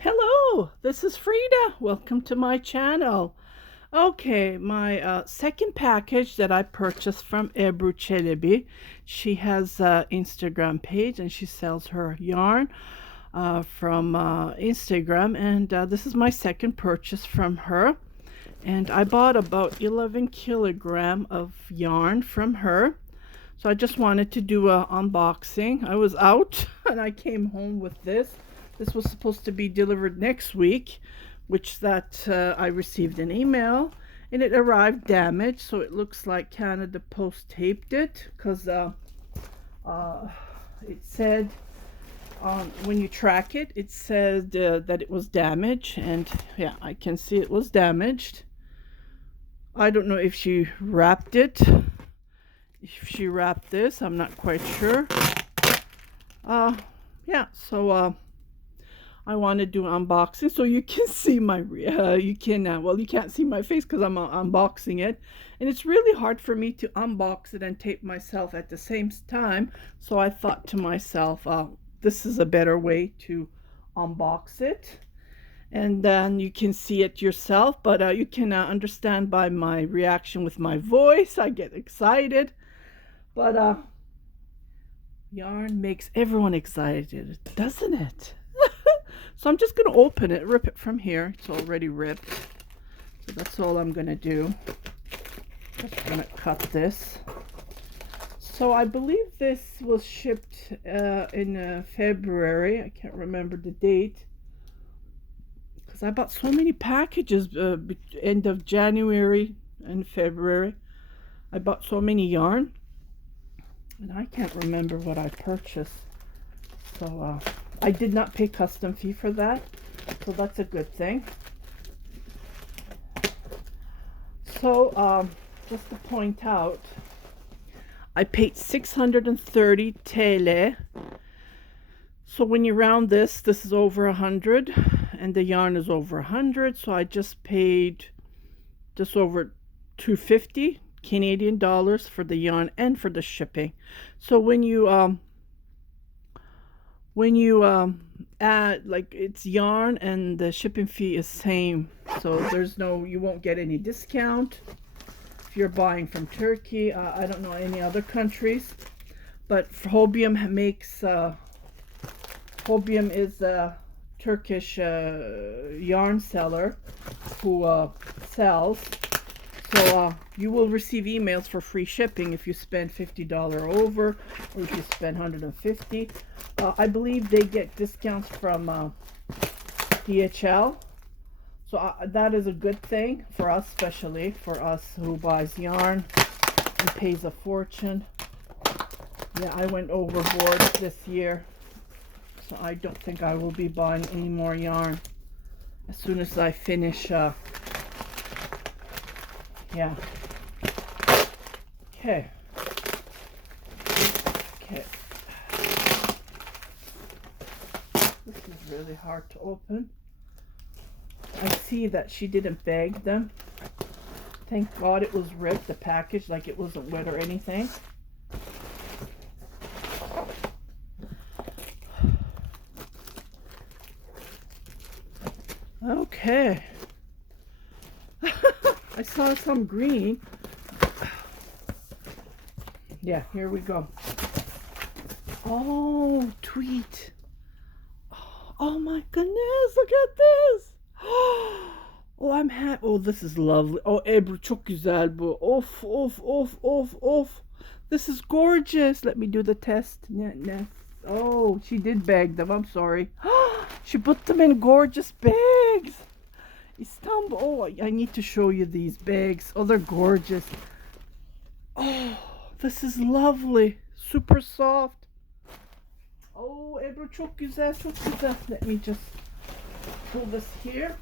Hello, this is Frida. Welcome to my channel. Okay, my second package that I purchased from ebruyunevi. She has an Instagram page and she sells her yarn from Instagram. And this is my second purchase from her. And I bought about 11 kilogram of yarn from her. So I just wanted to do a unboxing. I was out and I came home with this. This was supposed to be delivered next week, which I received an email and it arrived damaged. So it looks like Canada Post taped it because it said when you track it, it said that it was damaged. And yeah, I can see it was damaged. I don't know if she wrapped it. If she wrapped this, I'm not quite sure. Yeah, so I want to do unboxing so you can see my you can't see my face because I'm unboxing it, and it's really hard for me to unbox it and tape myself at the same time. So I thought to myself, this is a better way to unbox it, and then you can see it yourself. But you can understand by my reaction with my voice, I get excited. But yarn makes everyone excited, doesn't it? So I'm just going to open it, rip it from here. It's already ripped. So that's all I'm going to do. Just going to cut this. So I believe this was shipped in February. I can't remember the date, because I bought so many packages end of January and February. I bought so many yarn. And I can't remember what I purchased. So I did not pay custom fee for that. So that's a good thing. So just to point out, I paid 630 TL. So when you round this is over 100 and the yarn is over 100. So I just paid just over 250 Canadian dollars for the yarn and for the shipping. So when you add, like, it's yarn and the shipping fee is same, so you won't get any discount if you're buying from Turkey. I don't know any other countries, but Hobium makes Hobium is a Turkish yarn seller who sells. So you will receive emails for free shipping if you spend $50 over, or if you spend $150. I believe they get discounts from DHL. So that is a good thing for us, especially for us who buys yarn and pays a fortune. Yeah, I went overboard this year, so I don't think I will be buying any more yarn as soon as I finish. Yeah. Okay. This is really hard to open. I see that she didn't bag them. Thank God it was ripped, the package, like it wasn't wet or anything. Okay. I saw some green. Yeah, here we go. Oh, tweet. Oh my goodness, look at this. Oh, I'm happy. Oh, this is lovely. Oh, Ebru, çok güzel bu. Of, of, of, of, of. This is gorgeous. Let me do the test. Oh, she did bag them. I'm sorry. She put them in gorgeous bags. Istanbul. Oh, I need to show you these bags. Oh, they're gorgeous. Oh, this is lovely. Super soft. Oh, Ebru, çok güzel, çok güzel. Let me just pull this here.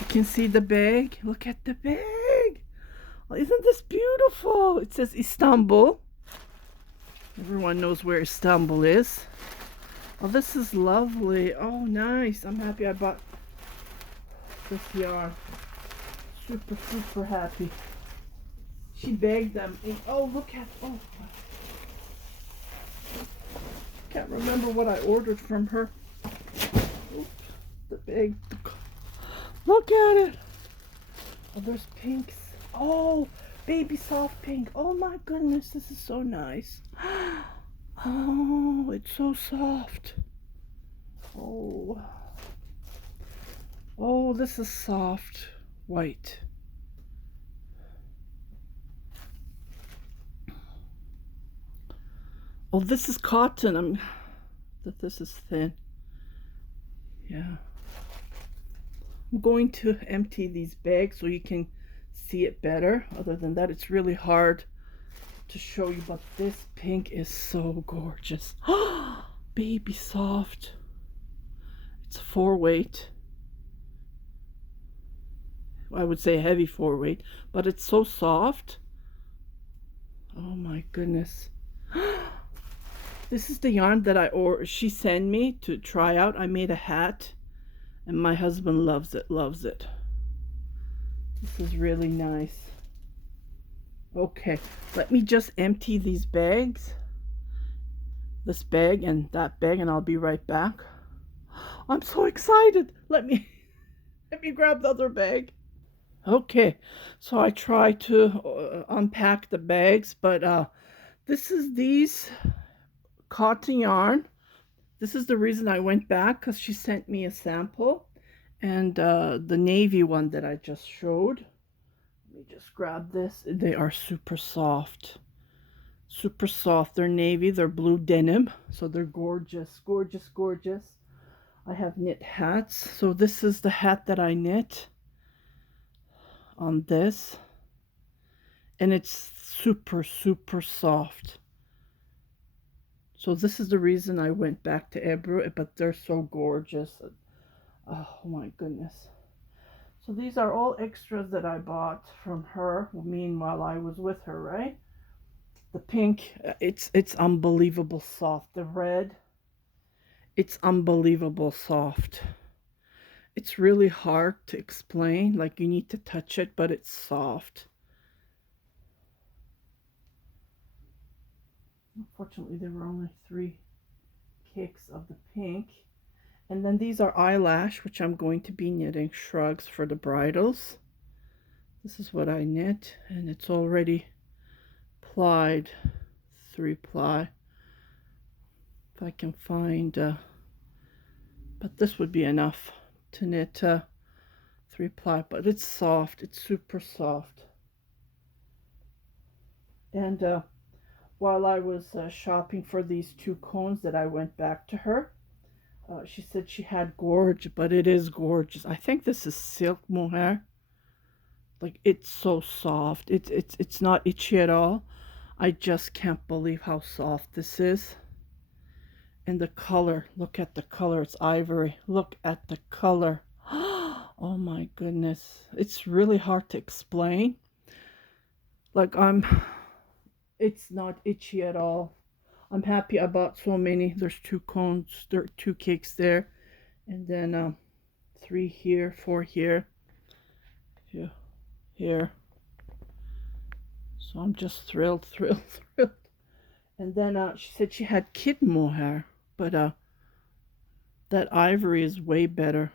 You can see the bag. Look at the bag. Oh, isn't this beautiful? It says Istanbul. Everyone knows where Istanbul is. Oh, this is lovely. Oh, nice. I'm happy I bought this yarn. Super, super happy. She bagged them in. Oh, look at. Oh, can't remember what I ordered from her. Oops, the big. Look at it. Oh, there's pinks. Oh, baby soft pink. Oh my goodness, this is so nice. Oh, it's so soft. Oh. Oh, this is soft white. Oh, this is cotton. This is thin. Yeah. I'm going to empty these bags so you can see it better. Other than that, it's really hard to show you, but this pink is so gorgeous. Baby soft. It's a 4-weight. I would say heavy 4-weight, but it's so soft. Oh my goodness. This is the yarn that she sent me to try out. I made a hat and my husband loves it, loves it. This is really nice. Okay, let me just empty these bags. This bag and that bag, and I'll be right back. I'm so excited. Let me grab the other bag. Okay, so I tried to unpack the bags, but this is these cotton yarn. This is the reason I went back, because she sent me a sample, and the navy one that I just showed. Let me just grab this. They are super soft. Super soft. They're navy, they're blue denim, so they're gorgeous, gorgeous, gorgeous. I have knit hats. So this is the hat that I knit on this, and it's super, super soft. So this is the reason I went back to Ebru, but they're so gorgeous. Oh my goodness. So these are all extras that I bought from her, meanwhile I was with her, right? The pink, it's unbelievable soft. The red, it's unbelievable soft. It's really hard to explain, like you need to touch it, but it's soft. Unfortunately, there were only 3 cakes of the pink. And then these are eyelash, which I'm going to be knitting shrugs for the bridals. This is what I knit, and it's already plied, 3-ply. If I can find, but this would be enough to knit 3-ply, but it's soft, it's super soft. And while I was shopping for these 2 cones that I went back to her, she said she had gorge, but it is gorgeous. I think this is silk mohair. Like, it's so soft. It's not itchy at all. I just can't believe how soft this is. And the color, look at the color. It's ivory. Look at the color. Oh my goodness. It's really hard to explain. Like, it's not itchy at all. I'm happy I bought so many. There's 2 cones, there are 2 cakes there, and then 3 here, 4 here, here. So I'm just thrilled. And then she said she had kid mohair, but that ivory is way better.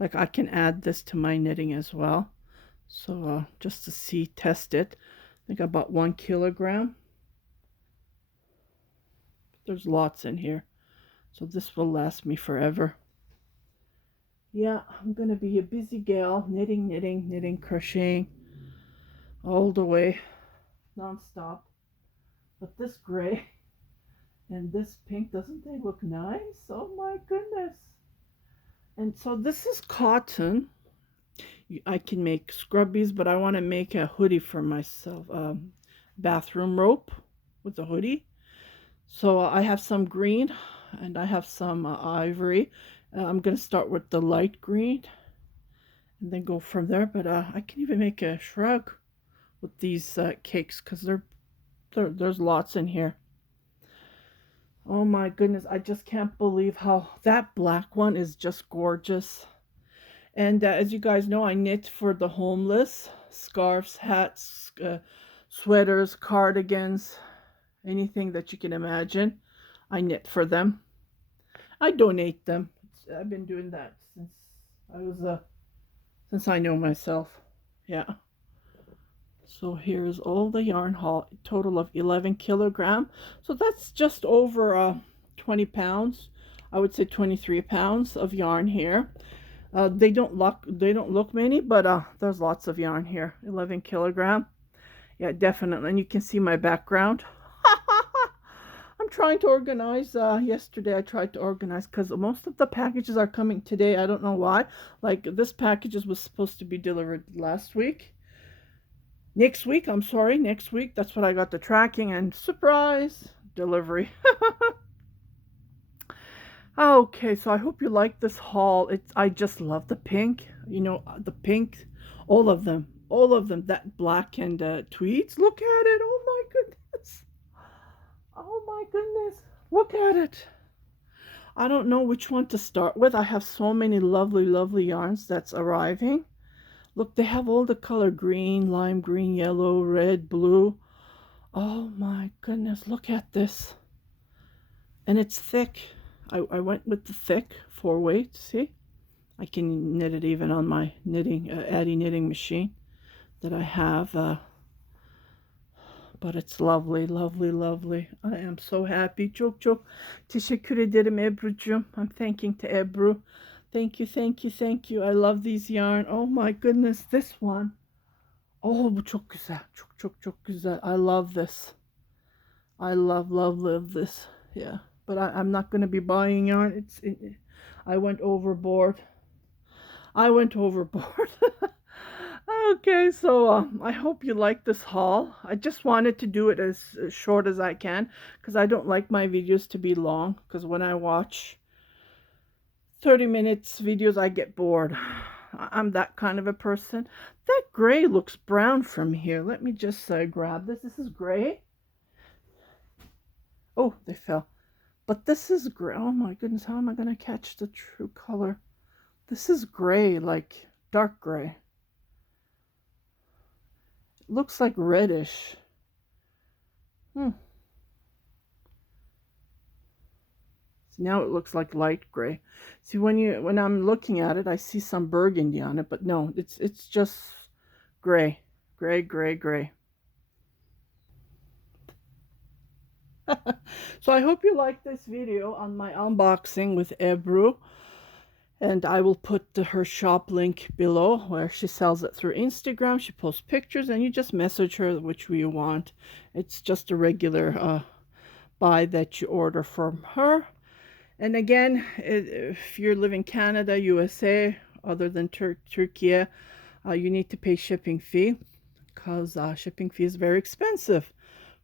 Like, I can add this to my knitting as well. So just to test it. I think I bought 1 kilogram. There's lots in here, so this will last me forever. Yeah, I'm gonna be a busy gal, knitting, crocheting all the way, non-stop. But this gray and this pink, doesn't they look nice? Oh my goodness. And so this is cotton. I can make scrubbies, but I want to make a hoodie for myself, bathroom rope with a hoodie. So I have some green and I have some ivory. I'm going to start with the light green and then go from there. But I can even make a shrug with these cakes, because there's lots in here. Oh my goodness, I just can't believe how that black one is just gorgeous. And as you guys know, I knit for the homeless, scarves, hats, sweaters, cardigans, anything that you can imagine. I knit for them. I donate them. I've been doing that I was since I know myself. Yeah. So here's all the yarn haul, total of 11 kilogram. So that's just over 20 pounds. I would say 23 pounds of yarn here. They don't look many, but there's lots of yarn here. 11 kilogram. Yeah, definitely. And you can see my background. I'm trying to organize. Yesterday I tried to organize because most of the packages are coming today. I don't know why. Like this package was supposed to be delivered last week. Next week, I'm sorry, next week. That's what I got the tracking and surprise delivery. Okay, so I hope you like this haul. I just love the pink. You know, the pink, all of them. All of them. That black and tweeds. Look at it. Oh my goodness. Oh my goodness. Look at it. I don't know which one to start with. I have so many lovely, lovely yarns that's arriving. Look, they have all the color green, lime green, yellow, red, blue. Oh my goodness, look at this. And it's thick. I went with the thick 4-weight, see? I can knit it even on my knitting, Addy knitting machine that I have. But it's lovely, lovely, lovely. I am so happy. Çok çok teşekkür ederim Ebru'cum. I'm thanking to Ebru. Thank you, thank you, thank you. I love these yarn. Oh my goodness, this one. Oh, bu çok güzel. Çok çok çok güzel. I love this. I love, love, love this. Yeah, but I'm not going to be buying yarn. I went overboard. I went overboard. Okay, so I hope you like this haul. I just wanted to do it as short as I can because I don't like my videos to be long, because when I watch 30 minutes videos I get bored. I'm that kind of a person. That gray looks brown from here. Let me just grab this. This is gray. Oh, they fell. But this is gray. Oh my goodness, how am I going to catch the true color? This is gray, like dark gray. It looks like reddish. Now it looks like light gray. See, when I'm looking at it, I see some burgundy on it, but no, it's just gray, gray, gray, gray. So I hope you like this video on my unboxing with Ebru, and I will put her shop link below where she sells it through Instagram. She posts pictures, and you just message her which you want. It's just a regular buy that you order from her. And again, if you live in Canada, USA, other than Turkey, you need to pay shipping fee, because shipping fee is very expensive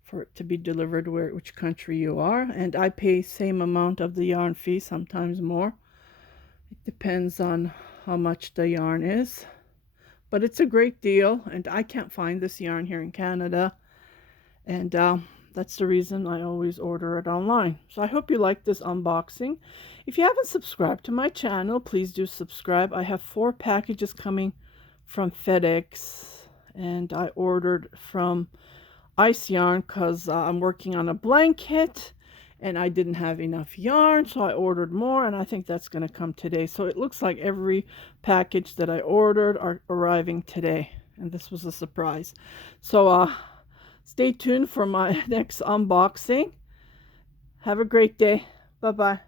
for it to be delivered which country you are. And I pay same amount of the yarn fee, sometimes more. It depends on how much the yarn is. But it's a great deal, and I can't find this yarn here in Canada. And that's the reason I always order it online. So I hope you like this unboxing. If you haven't subscribed to my channel, please do subscribe. I have 4 packages coming from FedEx, and I ordered from Ice Yarn because I'm working on a blanket and I didn't have enough yarn, so I ordered more, and I think that's going to come today. So it looks like every package that I ordered are arriving today, and this was a surprise. So stay tuned for my next unboxing. Have a great day. Bye-bye.